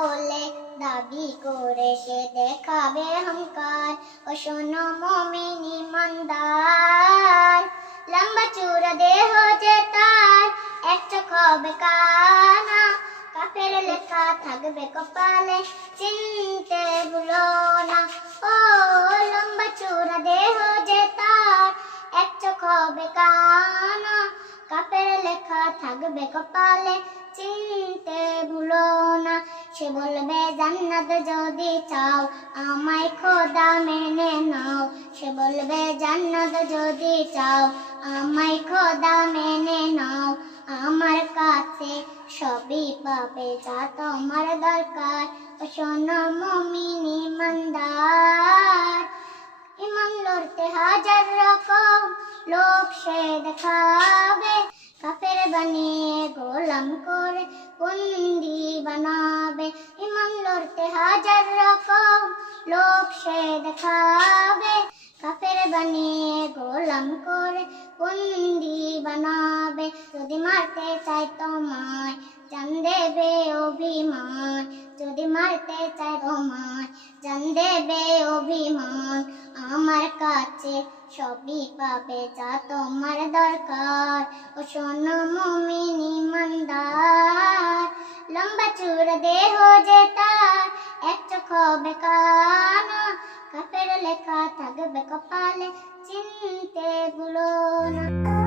বলে দাবি করে সে দেখাবে অহংকার। ও শোনো মুমিন ঈমানদার, লম্বা চূড়া দেহ যে তার, এক চোখ হবে কানা, কাফের লেখা থাকবে কপালে, চিনতে ভুলো না। ও লম্বা চূড়া দেহ যে তার, এক চোখ হবে কানা, কাফের লেখা থাকবে কপালে, চিনতে ভুলো না। সে বলবে জান্নাত যদি চাও আমায় খোদা মেনে নাও। সে বলবে জান্নাত যদি চাও আমায় খোদা মেনে নাও। আমার কাছে সবই পাবে যা তোমার দরকার। ও শোনো মুমিন ঈমানদার, ঈমান লড়তে হাজার রকম লোক সে দেখাবে, কাফের বানিয়ে গোলাম করে বন্দি বানাবে। ঈমান লড়তে হাজার রকম লোক সে দেখাবে, কাফের বানিয়ে গোলাম করে বন্দি বানাবে। যদি মারতে চাই তোমায় জান দেবে অভিমান, যদি মারতে চাই তোমায় জান দেবে অভিমান। আমার কাছে সবই পাবে যা তোমার দরকার। ও শোনো মুমিন ঈমানদার, লম্বা চূড়া দেহ যে তার, এক চোখ হবে কানা, কাফের লেখা থাকবে কপালে, চিনতে ভুলো না।